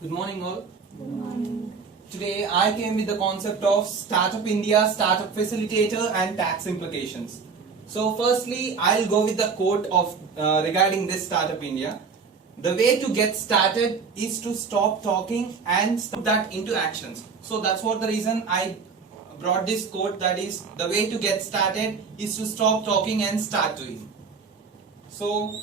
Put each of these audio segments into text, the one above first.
Good morning all. Good morning. Today I came with the concept of Startup India, Startup Facilitator and tax implications. So firstly I'll go with the quote of regarding this Startup India. The way to get started is to stop talking and put that into actions. So that's what the reason I brought this quote, that is the way to get started is to stop talking and start doing. So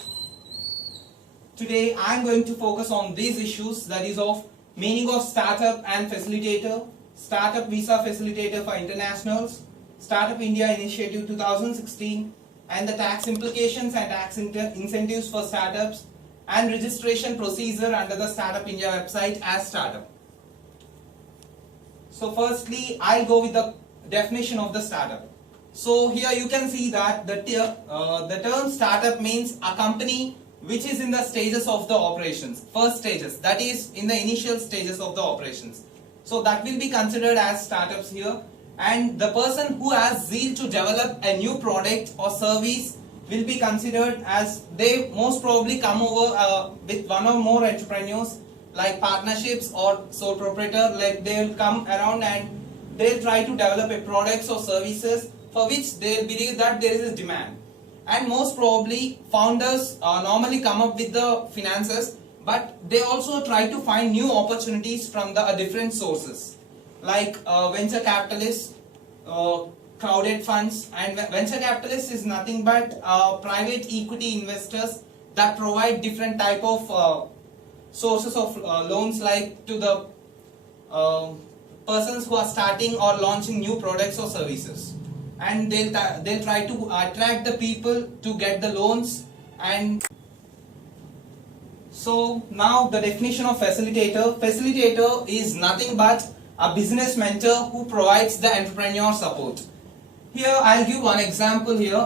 today I am going to focus on these issues, that is of meaning of startup and facilitator, startup visa facilitator for internationals, Startup India Initiative 2016, and the tax implications and tax incentives for startups, and registration procedure under the Startup India website as startup. So firstly I'll go with the definition of the startup. So here you can see that the term startup means a company which is in the stages of the operations, first stages, that is in the initial stages of the operations. So that will be considered as startups here, and the person who has zeal to develop a new product or service will be considered as, they most probably come over with one or more entrepreneurs, like partnerships or sole proprietor, like they'll come around and they'll try to develop a products or services for which they believe that there is a demand. And most probably founders normally come up with the finances, but they also try to find new opportunities from the different sources, like venture capitalists, crowded funds. And venture capitalists is nothing but private equity investors that provide different type of sources of loans, like to the persons who are starting or launching new products or services. And they'll try to attract the people to get the loans. And so now the definition of facilitator. Facilitator is nothing but a business mentor who provides the entrepreneur support. Here I'll give one example here.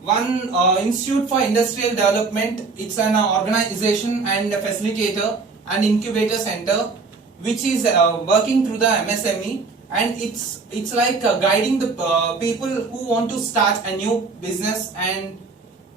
One Institute for Industrial Development, it's an organization and a facilitator and incubator center which is working through the MSME. And it's like guiding the people who want to start a new business and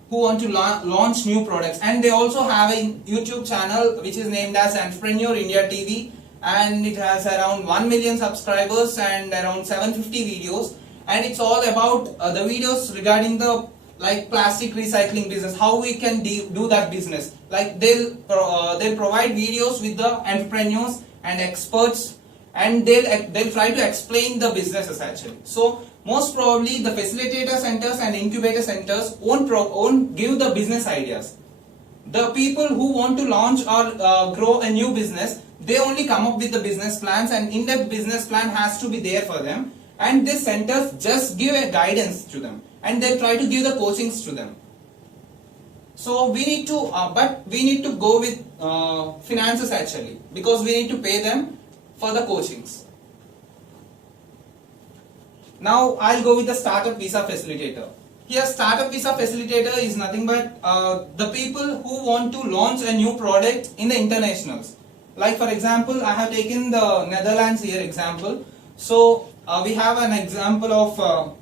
who want to launch new products. And they also have a YouTube channel which is named as Entrepreneur India TV, and it has around 1 million subscribers and around 750 videos. And it's all about the videos regarding the like plastic recycling business, how we can do that business. Like they'll provide videos with the entrepreneurs and experts, and they'll try to explain the businesses actually. So most probably the facilitator centers and incubator centers won't give the business ideas. The people who want to launch or grow a new business, they only come up with the business plans, and in-depth business plan has to be there for them. And these centers just give a guidance to them, and they'll try to give the coachings to them. So we need to, but we need to go with finances actually, because we need to pay them for the coachings. Now I'll go with the Startup Visa Facilitator. Here Startup Visa Facilitator is nothing but the people who want to launch a new product in the internationals. Like for example, I have taken the Netherlands here example. So we have an example of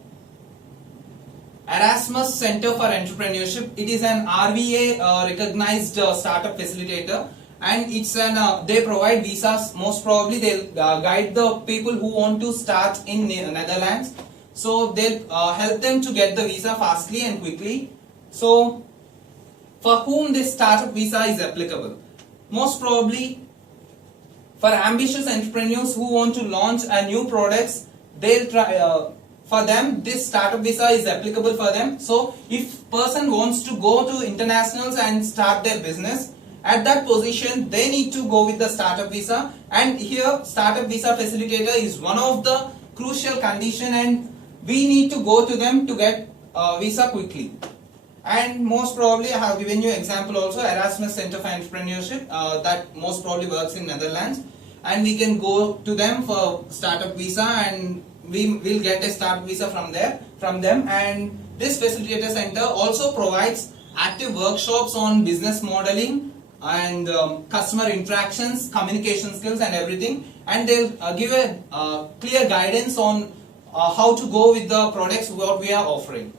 Erasmus Center for Entrepreneurship. It is an RVA recognized startup facilitator, and it's an they provide visas. Most probably they'll guide the people who want to start in Netherlands. So they'll help them to get the visa fastly and quickly. So for whom this startup visa is applicable? Most probably for ambitious entrepreneurs who want to launch a new products, they'll try. For them, this startup visa is applicable for them. So if person wants to go to internationals and start their business, at that position they need to go with the startup visa. And here startup visa facilitator is one of the crucial condition, and we need to go to them to get visa quickly. And most probably I have given you example also, Erasmus Center for Entrepreneurship, that most probably works in Netherlands, and we can go to them for startup visa, and we will get a startup visa from them. And this facilitator center also provides active workshops on business modeling and customer interactions, communication skills and everything, and they'll give a clear guidance on how to go with the products what we are offering.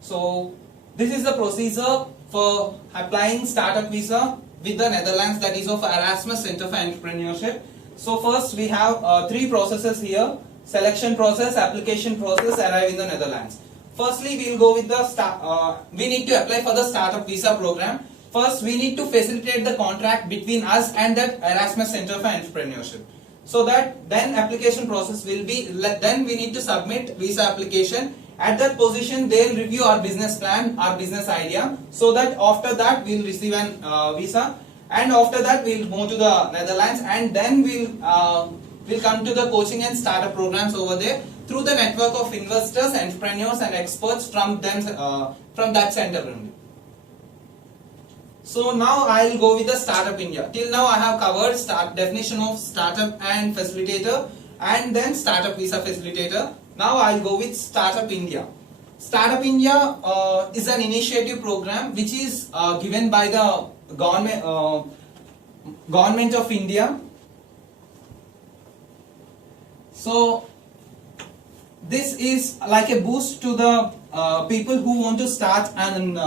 So This is the procedure for applying startup visa with the Netherlands, that is of Erasmus Center for Entrepreneurship. So first we have three processes here: selection process, application process, arrive in the Netherlands. Firstly, we will go with the we need to apply for the startup visa program. First, we need to facilitate the contract between us and that Erasmus Center for Entrepreneurship. So that then application process will be, then we need to submit visa application. At that position, they'll review our business plan, our business idea. So that after that, we'll receive an visa, and after that, we'll go to the Netherlands, and then we'll come to the coaching and startup programs over there through the network of investors, entrepreneurs, and experts from them from that center only. So now I will go with the Startup India. Till now I have covered definition of startup and facilitator, and then startup visa facilitator. Now I will go with Startup India. Startup India is an initiative program which is given by the government of India. So this is like a boost to the people who want to start an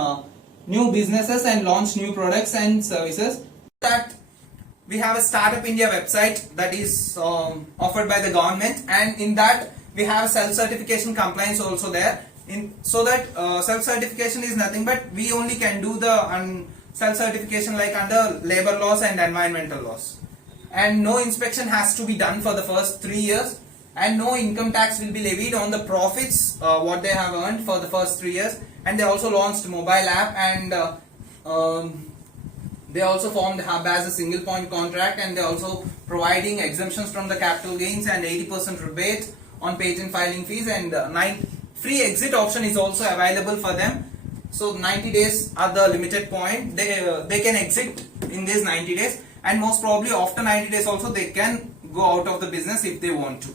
new businesses and launch new products and services. That we have a Startup India website that is offered by the government, and in that we have self-certification compliance also there. So that self-certification is nothing but we only can do the self-certification like under labor laws and environmental laws, and no inspection has to be done for the first 3 years, and no income tax will be levied on the profits what they have earned for the first 3 years. And they also launched mobile app, and they also formed hub as a single point contract, and they also providing exemptions from the capital gains and 80% rebate on patent filing fees, and free exit option is also available for them. So 90 days are the limited point. They can exit in these 90 days, and most probably after 90 days also they can go out of the business if they want to.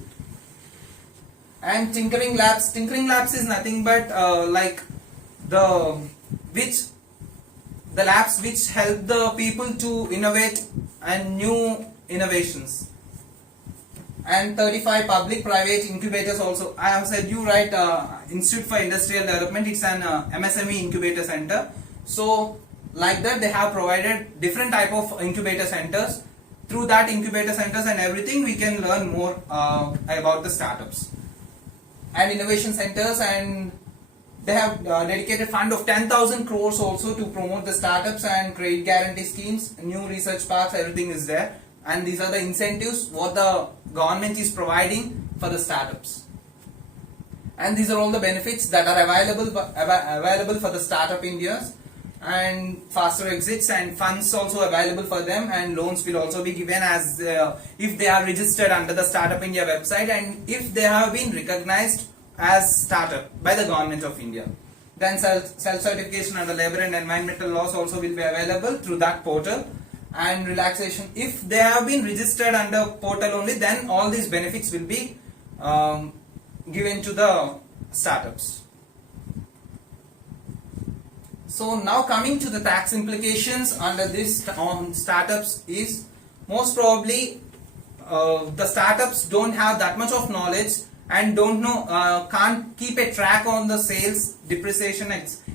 And Tinkering Labs is nothing but like the labs which help the people to innovate and new innovations. And 35 public-private incubators also. I have said you right, Institute for Industrial Development, it's an MSME incubator center. So like that they have provided different type of incubator centers. Through that incubator centers and everything we can learn more about the startups and innovation centers, and they have dedicated fund of 10,000 crores also to promote the startups and credit guarantee schemes, new research parks, everything is there. And these are the incentives what the government is providing for the startups. And these are all the benefits that are available for the Startup Indias, and faster exits and funds also available for them, and loans will also be given as if they are registered under the Startup India website, and if they have been recognized as startup by the government of India. Then self-certification under labor and environmental laws also will be available through that portal, and relaxation if they have been registered under portal only, then all these benefits will be given to the startups. So now coming to the tax implications under this on startups is most probably the startups don't have that much of knowledge and don't know, can't keep a track on the sales, depreciation,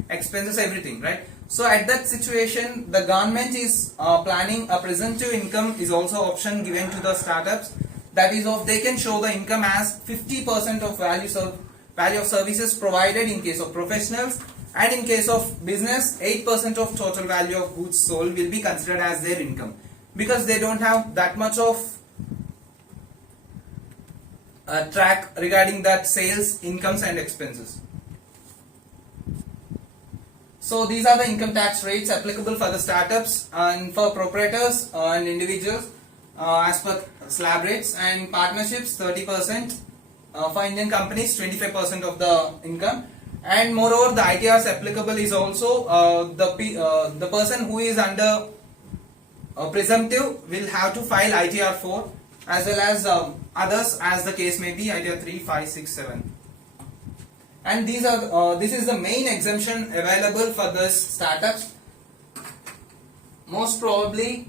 expenses, everything, right? So at that situation, the government is planning a presumptive income is also option given to the startups. That is of they can show the income as 50% of value of services provided in case of professionals, and in case of business 8% of total value of goods sold will be considered as their income, because they don't have that much of track regarding that sales, incomes and expenses. So these are the income tax rates applicable for the startups and for proprietors and individuals as per slab rates, and partnerships 30%, for Indian companies 25% of the income. And moreover, the ITRs applicable is also the person who is under presumptive will have to file ITR 4, as well as others as the case may be, ITR 3, 5, 6, 7. And these are this is the main exemption available for this startups. Most probably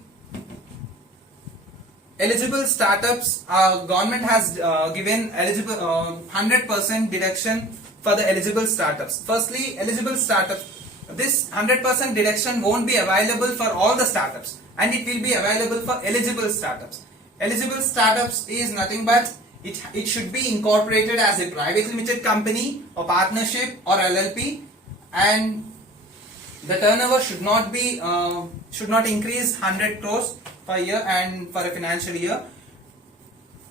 eligible startups, government has given eligible 100% deduction for the eligible startups. Firstly, eligible startups this 100% deduction won't be available for all the startups, and it will be available for eligible startups. Eligible startups is nothing but it should be incorporated as a private limited company or partnership or LLP, and the turnover should not increase 100 crores per year and for a financial year,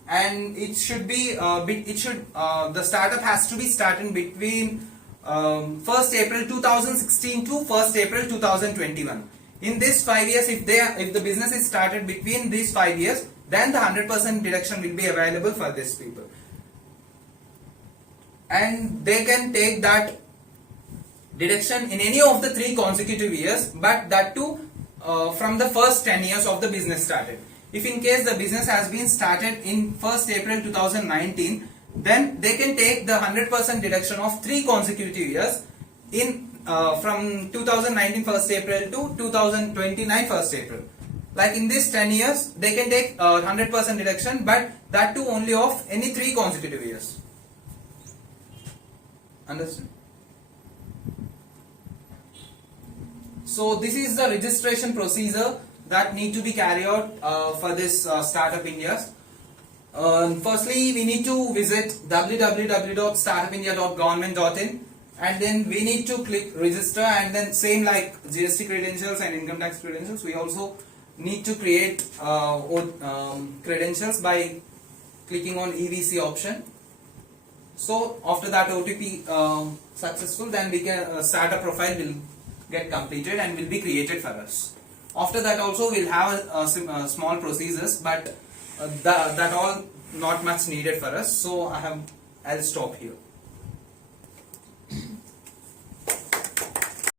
and it should be the startup has to be started between 1st April 2016 to 1st April 2021. In this 5 years, if the business is started between these 5 years, then the 100% deduction will be available for these people, and they can take that deduction in any of the 3 consecutive years, but that too from the first 10 years of the business started. If in case the business has been started in 1st April 2019, then they can take the 100% deduction of 3 consecutive years in from 2019 1st April to 2029 1st April. Like in this 10 years, they can take 100% deduction, but that too only of any 3 consecutive years. Understood? So this is the registration procedure that need to be carried out for this Startup India. Firstly, we need to visit www.startupindia.government.in, and then we need to click register, and then same like GST credentials and income tax credentials, we also need to create credentials by clicking on EVC option. So after that OTP successful, then we can startup profile will get completed and will be created for us. After that also we'll have small procedures, but that all not much needed for us. So I'll stop here.